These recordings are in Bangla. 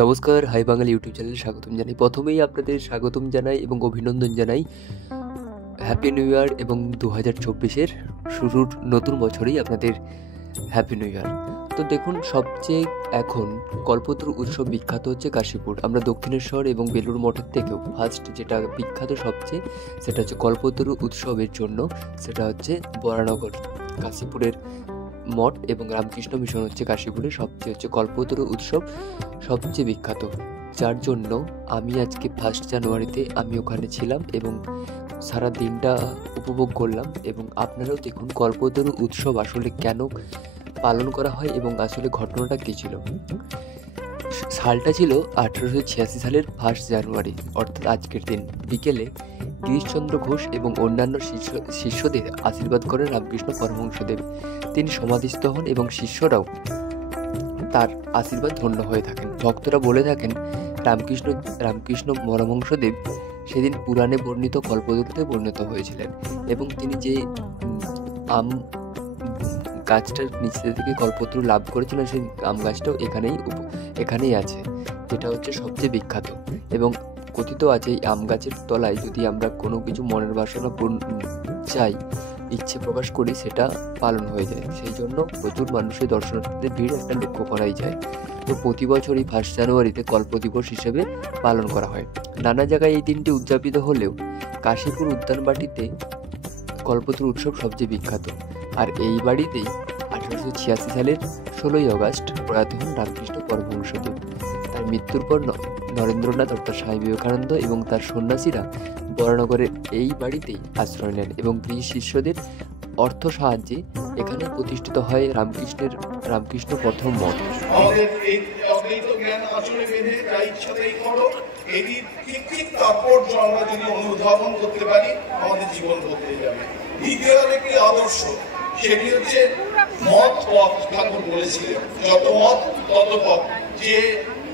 নমস্কার, হাই বাঙালি ইউটিউব চ্যানেলে স্বাগতম জানাই। প্রথমেই আপনাদের স্বাগতম জানাই এবং অভিনন্দন জানাই। হ্যাপি নিউ ইয়ার এবং 2024-এর শুরুর নতুন বছরেই আপনাদের হ্যাপি নিউ ইয়ার। তো দেখুন, সবচেয়ে এখন কল্পতরু উৎসব বিখ্যাত হচ্ছে কাশীপুর। আমরা দক্ষিণেশ্বর এবং বেলুড় মঠের থেকেও ফার্স্ট যেটা বিখ্যাত সবচেয়ে, সেটা হচ্ছে কল্পতরু উৎসবের জন্য, সেটা হচ্ছে বরানগর কাশীপুরের মঠ এবং রামকৃষ্ণ মিশন হচ্ছে কাশীপুরের সবচেয়ে হচ্ছে কল্পতরু উৎসব সবচেয়ে বিখ্যাত, যার জন্য আমি আজকে 1 জানুয়ারিতে আমি ওখানে ছিলাম এবং সারা দিনটা উপভোগ করলাম। এবং আপনারাও দেখুন কল্পতরু উৎসব আসলে কেন পালন করা হয় এবং আসলে ঘটনাটা কী ছিল। সালটা ছিল 1886 সালের 1 জানুয়ারি, অর্থাৎ আজকের দিন। বিকেলে গিরিশচন্দ্র ঘোষ এবং অন্যান্য শিষ্যদের আশীর্বাদ করেন রামকৃষ্ণ পরমহংসদেব। তিনি সমাধিস্থ হন এবং শিষ্যরাও তার আশীর্বাদ ধন্য হয়ে থাকেন। ভক্তরা বলে থাকেন রামকৃষ্ণ পরমহংসদেব সেদিন পুরাণে বর্ণিত কল্পতরুতে পরিণত হয়েছিলেন এবং তিনি যে আম গাছটার নিচে থেকে কল্পতরু লাভ করেছিলেন, সেই আম গাছটাও এখানেই আছে, যেটা হচ্ছে সবচেয়ে বিখ্যাত। এবং কথিত আছে এই আম গাছের তলায় যদি আমরা কোনো কিছু মনের বাসনা চাই, ইচ্ছে প্রকাশ করি, সেটা পালন হয়ে যায়। সেই জন্য প্রচুর মানুষের দর্শনার্থীদের ভিড় একটা লক্ষ্য করাই যায়। তো প্রতি বছর এই 1 জানুয়ারিতে কল্প দিবস হিসেবে পালন করা হয়। নানা জায়গায় এই দিনটি উদযাপিত হলেও কাশীপুর উদ্যানবাটিতে কল্পতরু উৎসব সবচেয়ে বিখ্যাত। আর এই বাড়িতেই 1886 সালের 16ই আগস্ট প্রয়াত হন রামকৃষ্ণ পরমহংসদেব। তার মৃত্যুর পর নরেন্দ্রনাথ অর্থাৎ স্বামী বিবেকানন্দ এবং তার সন্ন্যাসীরা বরানগরের এই বাড়িতেই আশ্রয় নেন এবং গৃহী শিষ্যদের অর্থ সাহায্যে এখানে প্রতিষ্ঠিত হয় রামকৃষ্ণ প্রথম মঠ। আমাদের এই অদ্বৈত জ্ঞান আসলে বেঁধে যা ইচ্ছাতেই করো, এটি ঠিক তাৎপর্য আমরা যদি অনুধাবন করতে পারি, আমাদের জীবন বদলে যাবে। দ্বিতীয় একটি আদর্শ, সেটি হচ্ছে মত পথ। ঠাকুর বলেছিলেন যত মত তত পথ।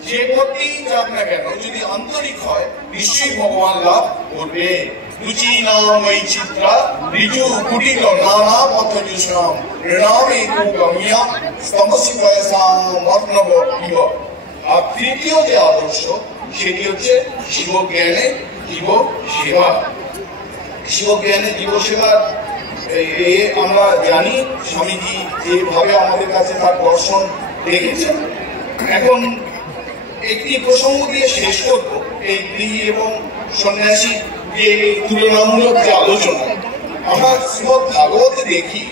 যে পথেই যাক না কেন, যদি আন্তরিক হয় নিশ্চয়ই ভগবান লাভ করবে। রুচি নাম এই চিত্রা ঋজু কুটিল নানা পথ যুষাম ঋণাম একু গমিয়া স্তমসি পয়সাম মর্ণব ইব। আর তৃতীয় যে আদর্শ, সেটি হচ্ছে শিবজ্ঞানে জীব সেবা। শিবজ্ঞানে জীব সেবার আমরা জানি স্বামীজি যেভাবে আমাদের কাছে তার দর্শন রেখেছেন। এখন একটি প্রসঙ্গ দিয়ে শেষ করব। এই গৃহী এবং সন্ন্যাসী যে তুলনামূলক যে আলোচনা, আমরা শ্রীমদ্ ভাগবতে দেখি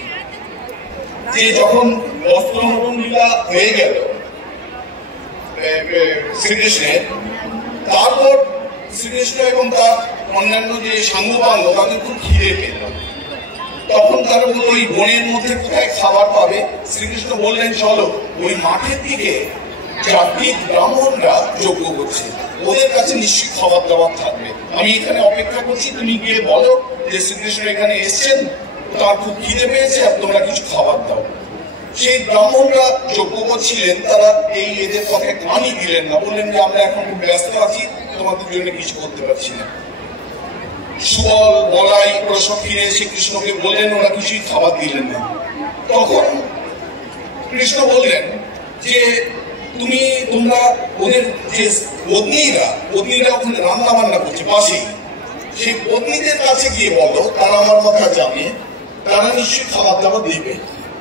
যে যখন বস্ত্রহরণ লীলা হয়ে গেল শ্রীকৃষ্ণের, তারপর শ্রীকৃষ্ণ এবং তার অন্যান্য যে সাঙ্গপাঙ্গ তাদের খুব খিদে পেল। তখন তারা বলল ওই বনের মধ্যে কোথায় খাবার পাবে। শ্রীকৃষ্ণ বললেন চলো, ওই মাঠের দিকে জাতিক ব্রাহ্মণরা যজ্ঞ করছে, ওদের কাছে নিশ্চয়ই খাবার দাবার থাকবে। আমি এখানে অপেক্ষা করছি, তুমি গিয়ে বলো যে শ্রীকৃষ্ণ এখানে এসছেন, তার খুব খিদে পেয়েছে, আর তোমরা কিছু খাবার দাও। সেই ব্রাহ্মণরা যজ্ঞ করছিলেন, তারা এদের কথায় কানই দিলেন না, বললেন যে আমরা এখন খুব ব্যস্ত আছি, তোমাদের জন্য কিছু করতে পারছি না। সুবল বলাই প্রসব ফিরে এসে কৃষ্ণকে বললেন, ওরা কিছুই খাবার দিলেন না। তখন কৃষ্ণ বললেন যে তোমরা ওদের যে পত্নীরা ওখানে রান্না বান্না করছে পাশেই, সেই পত্নীদের কাছে গিয়ে বলো, তারা আমার কথা জানে, তারা নিশ্চয়ই খাবার দাবার দেবে।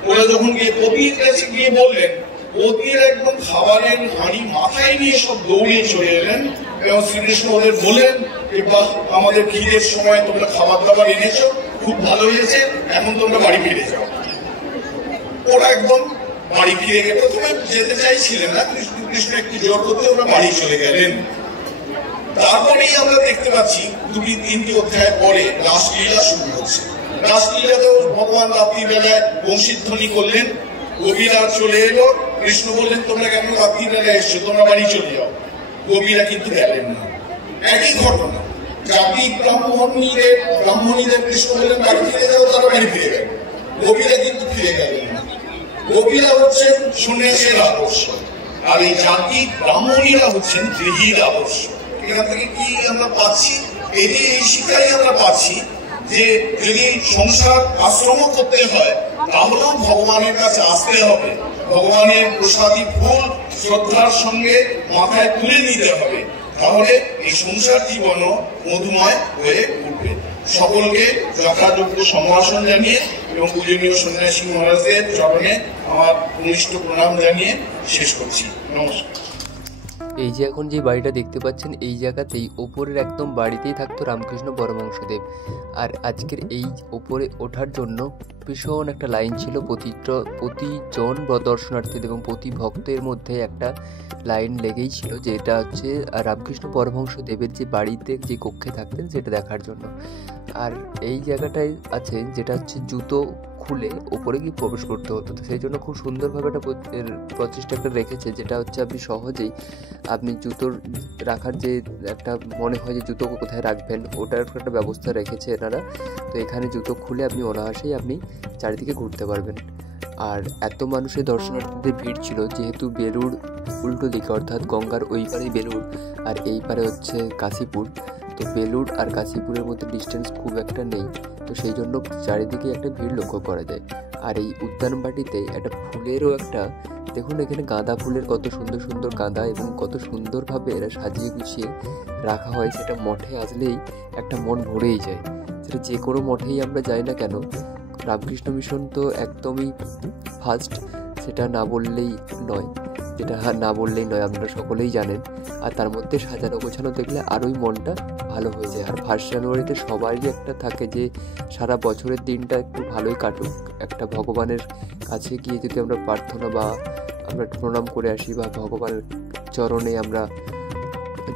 ওরা যখন গিয়ে পত্নীর কাছে গিয়ে বললেন, পত্নীরা একদম খাবারের হাঁড়ি মাথায় নিয়ে সব দৌড়িয়ে চলে এলেন এবং শ্রীকৃষ্ণ ওদের বললেন যে বাহ, আমাদের খিদের সময় তোমরা খাবার দাবার এনেছো, খুব ভালো হয়েছে, এখন তোমরা বাড়ি ফিরে যাও। ওরা একদম বাড়ি ফিরে গেল। প্রথমে যেতে চাইছিলেন না, কৃষ্ণ একটু জোর করতে ওরা বাড়ি চলে গেলেন। তারপরেই আমরা দেখতে পাচ্ছি 2-3টি অধ্যায় পরে রাসলীলা শুরু হচ্ছে। রাসলীলাতেও ভগবান রাত্রিবেলায় বংশীধ্বনি করলেন, গোপীরা চলে এলো। কৃষ্ণ বললেন তোমরা কেন রাত্রিবেলায় এসছো, তোমরা বাড়ি চলে যাও। গোপীরা কিন্তু গেলেন না। একই ঘটনা, জাতিক ব্রাহ্মণীদের কৃষ্ণ বললেন বাড়ি ফিরে যাও, তারা বাড়ি ফিরে গেল। গোপীরা কিন্তু ফিরে গেলেন না। গোপীরা হচ্ছেন সন্ন্যাসের আদর্শ, আর এই জাতিক ব্রাহ্মণীরা হচ্ছেন গৃহীর আদর্শ। এখান থেকে কি আমরা পাচ্ছি? এই শিক্ষাই আমরা পাচ্ছি যে যদি সংসার আশ্রম করতে হয়, তাহলেও ভগবানের কাছে আসতে হবে, ভগবানের প্রসাদী ফুল শ্রদ্ধার সঙ্গে মাথায় তুলে নিতে হবে, তাহলে এই সংসার জীবনও মধুময় হয়ে উঠবে। সকলকে যথাযোগ্য সম্ভাষণ জানিয়ে এবং পূজনীয় সন্ন্যাসী মহারাজদের চরণে আমার ঘনিষ্ঠ প্রণাম জানিয়ে শেষ করছি। নমস্কার। এই যে এখন যে বাড়িটা দেখতে পাচ্ছেন, এই জায়গাতেই ওপরের একদম বাড়িতেই থাকতো রামকৃষ্ণ পরমহংসদেব। আর আজকের এই ওপরে ওঠার জন্য ভীষণ একটা লাইন ছিল, প্রতিজন দর্শনার্থীদের এবং প্রতি ভক্তের মধ্যে একটা লাইন লেগেই ছিল, যে এটা হচ্ছে রামকৃষ্ণ পরমহংসদেবের যে বাড়িতে যে কক্ষে থাকতেন সেটা দেখার জন্য। আর এই জায়গাটায় আছে যেটা হচ্ছে জুতো খুলে ওপরে গিয়ে প্রবেশ করতে হতো, তো সেই জন্য খুব সুন্দরভাবে একটা প্রচেষ্টা একটা রেখেছে, যেটা হচ্ছে আপনি সহজেই আপনি জুতোর রাখার যে একটা মনে হয় যে জুতো কোথায় রাখবেন, ওটার একটা ব্যবস্থা রেখেছে এনারা। তো এখানে জুতো খুলে আপনি অনায়াসেই আপনি চারিদিকে ঘুরতে পারবেন। আর এত মানুষের দর্শনার্থীদের ভিড় ছিল, যেহেতু বেলুড় উল্টো দিকে, অর্থাৎ গঙ্গার ওই পারে বেলুড় আর এই পারে হচ্ছে কাশীপুর, তো বেলুড় আর কাশীপুরের মধ্যে ডিস্টেন্স খুব একটা নেই, তো সেই জন্য চারিদিকে একটা ভিড় লক্ষ্য করা যায়। আর এই উদ্যানবাটিতে একটা ফুলেরও একটা দেখুন, এখানে গাঁদা ফুলের কত সুন্দর সুন্দর গাঁদা এবং কত সুন্দরভাবে এরা সাজিয়ে গুছিয়ে রাখা হয়, সেটা মঠে আসলেই একটা মন ভরেই যায়। সেটা যে কোনো মঠেই আমরা যাই না কেন, রামকৃষ্ণ মিশন তো একদমই ফার্স্ট, সেটা না বললেই নয়, আপনারা সকলেই জানেন। আর তার মধ্যে সাজানো গোছানো দেখলে আরোই মনটা ভালো হয়ে যায়। আর 1 জানুয়ারিতে সবারই একটা থাকে যে সারা বছরের দিনটা একটু ভালোই কাটুক, একটা ভগবানের কাছে গিয়ে যদি আমরা প্রার্থনা বা আমরা প্রণাম করে আসি বা ভগবানের চরণে আমরা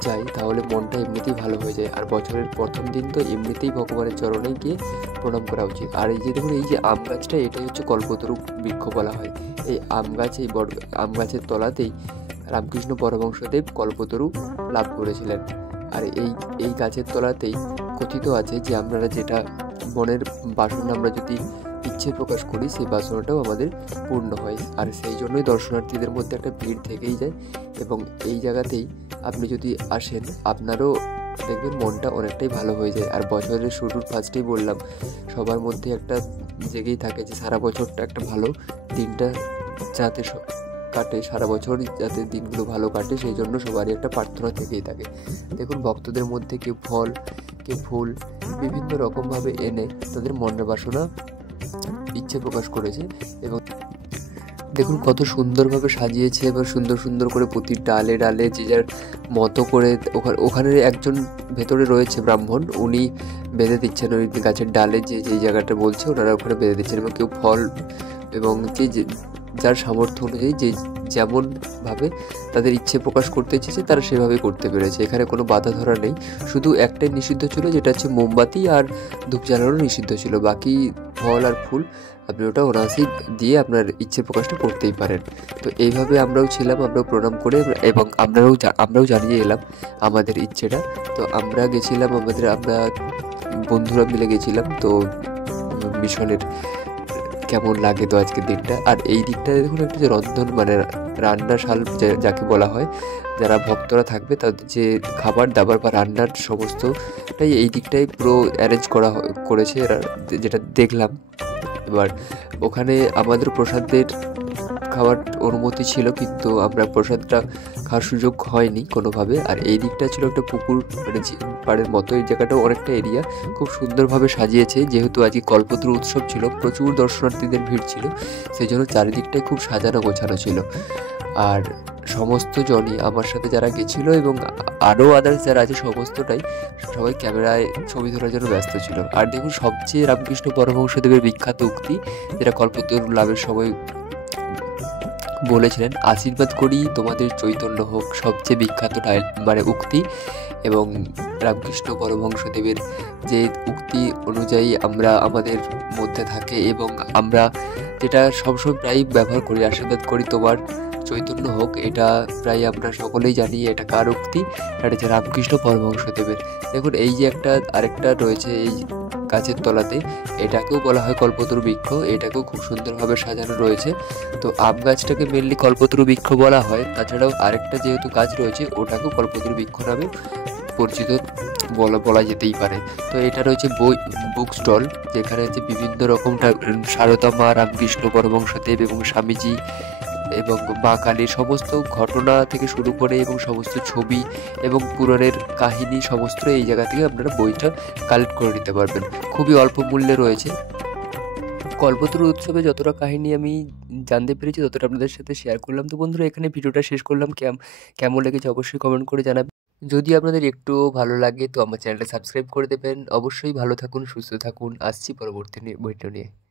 যাই, তাহলে মনটা এমনিতেই ভালো হয়ে যায়। আর বছরের প্রথম দিন তো এমনিতেই ভগবানের চরণে গিয়ে প্রণাম করা উচিত। আর এই যে দেখুন, এই যে আম গাছটা, এটাই হচ্ছে কল্পতরু বৃক্ষ বলা হয়। এই আম গাছ, এই বড় আম গাছের তলাতেই রামকৃষ্ণ পরমহংসদেব কল্পতরু লাভ করেছিলেন। আর এই গাছের তলাতেই কথিত আছে যে আমরা যেটা মনের বাসনা আমরা যদি ইচ্ছে প্রকাশ করি, সেই বাসনাটাও আমাদের পূর্ণ হয়। আর সেই জন্যই দর্শনার্থীদের মধ্যে একটা ভিড় থেকেই যায়। এবং এই জায়গাতেই আপনি যদি আসেন, আপনারও দেখবেন মনটা অনেকটাই ভালো হয়ে যায়। আর বছরের শুরুর ফার্স্টেই বললাম, সবার মধ্যে একটা জেগেই থাকে যে সারা বছরটা একটা ভালো দিনটা যাতে কাটে, সারা বছর যাতে দিনগুলো ভালো কাটে, সেই জন্য সবারই একটা প্রার্থনা থেকেই থাকে। দেখুন, ভক্তদের মধ্যে কেউ ফল, কেউ ফুল বিভিন্ন রকমভাবে এনে তাদের মনের বাসনা ইচ্ছে প্রকাশ করেছে। এবং দেখুন কত সুন্দরভাবে সাজিয়েছে, এবার সুন্দর সুন্দর করে প্রতি ডালে ডালে যে যার মতো করে ওখানে একজন ভেতরে রয়েছে ব্রাহ্মণ, উনি বেঁধে দিচ্ছেন ওই গাছের ডালে, যে জায়গাটা বলছে ওনারা ওখানে বেঁধে দিচ্ছেন। এবং কেউ ফল এবং যার সামর্থ্য অনুযায়ী যে যেমনভাবে তাদের ইচ্ছে প্রকাশ করতে চেয়েছে তারা সেভাবে করতে পেরেছে। এখানে কোনো বাধা ধরা নেই, শুধু একটাই নিষিদ্ধ ছিল, যেটা হচ্ছে মোমবাতি আর ধূপ জ্বালানো নিষিদ্ধ ছিল। বাকি ফল আর ফুল আপনি ওটা অনায়াসেই দিয়ে আপনার ইচ্ছে প্রকাশটা করতেই পারেন। তো এইভাবে আমরাও ছিলাম, আমরাও প্রণাম করে এবং আমরাও জানিয়ে এলাম আমাদের ইচ্ছেটা। তো আমরা গেছিলাম, আমরা বন্ধুরা মিলে গেছিলাম। তো মিশনের কেমন লাগে তো আজকের দিনটা। আর এই দিকটা দেখুন, একটা যে রন্ধন মানে রান্নাশাল যাকে বলা হয়, যারা ভক্তরা থাকবে তাদের যে খাবার দাবার বা রান্নার সমস্তটাই এই দিকটাই পুরো অ্যারেঞ্জ করেছে এরা, যেটা দেখলাম। এবার ওখানে আমাদের প্রসাদের খাওয়ার অনুমতি ছিল, কিন্তু আমরা প্রসাদটা খাওয়ার সুযোগ হয়নি কোনোভাবে। আর এই দিকটা ছিল একটা পুকুর মানে পাড়ের মতো, এই জায়গাটাও অনেকটা এরিয়া খুব সুন্দরভাবে সাজিয়েছে। যেহেতু আজকে কল্পতরু উৎসব ছিল, প্রচুর দর্শনার্থীদের ভিড় ছিল, সেই জন্য চারিদিকটাই খুব সাজানো গোছানো ছিল। আর সমস্ত জনই আমার সাথে যারা গেছিলো এবং আরও আদার্স যারা আছে সমস্তটাই সবাই ক্যামেরায় ছবি ধরার জন্য ব্যস্ত ছিল। আর দেখুন, সবচেয়ে রামকৃষ্ণ পরমহংসদেবের বিখ্যাত উক্তি, যেটা কল্পতরু লাভের সময় বলেছিলেন, আশীর্বাদ করি তোমাদের চৈতন্য হোক, সবচেয়ে বিখ্যাত মানে উক্তি। এবং রামকৃষ্ণ পরমহংসদেবের যে উক্তি অনুযায়ী আমরা আমাদের মধ্যে থাকে এবং আমরা যেটা সবসময় প্রায় ব্যবহার করি, আশীর্বাদ করি তোমার চৈতন্য হোক, এটা প্রায় আমরা সকলেই জানি এটা কার উক্তি, এটা হচ্ছে রামকৃষ্ণ পরমহংসদেবের। দেখুন, এই যে আরেকটা রয়েছে এই গাছের তলাতে, এটাকেও বলা হয় কল্পতরু বৃক্ষ, এটাকেও খুব সুন্দরভাবে সাজানো রয়েছে। তো আম গাছটাকে মেনলি কল্পতরু বৃক্ষ বলা হয়, তাছাড়াও আরেকটা যেহেতু গাছ রয়েছে ওটাকেও কল্পতরু বৃক্ষ নামে পরিচিত বলা যেতেই পারে। তো এটা রয়েছে বুক স্টল, যেখানে হচ্ছে বিভিন্ন রকম সারদা মা, রামকৃষ্ণ পরমহংসদেব এবং স্বামীজি এবং মা কালীর সমস্ত ঘটনা থেকে শুরু করে এবং সমস্ত ছবি এবং পুরাণের কাহিনী সমস্ত এই জায়গা থেকে আপনারা বইটা কালেক্ট করে নিতে পারবেন। খুবই অল্প মূল্যে রয়েছে। কল্পতরু উৎসবে যতটা কাহিনী আমি জানতে পেরেছি ততটা আপনাদের সাথে শেয়ার করলাম। তো বন্ধুরা, এখানে ভিডিওটা শেষ করলাম। কেমন লেগেছে অবশ্যই কমেন্ট করে জানাবেন। যদি আপনাদের একটুও ভালো লাগে তো আমার চ্যানেলটা সাবস্ক্রাইব করে দেবেন। অবশ্যই ভালো থাকুন, সুস্থ থাকুন। আসছি পরবর্তী ভিডিও নিয়ে।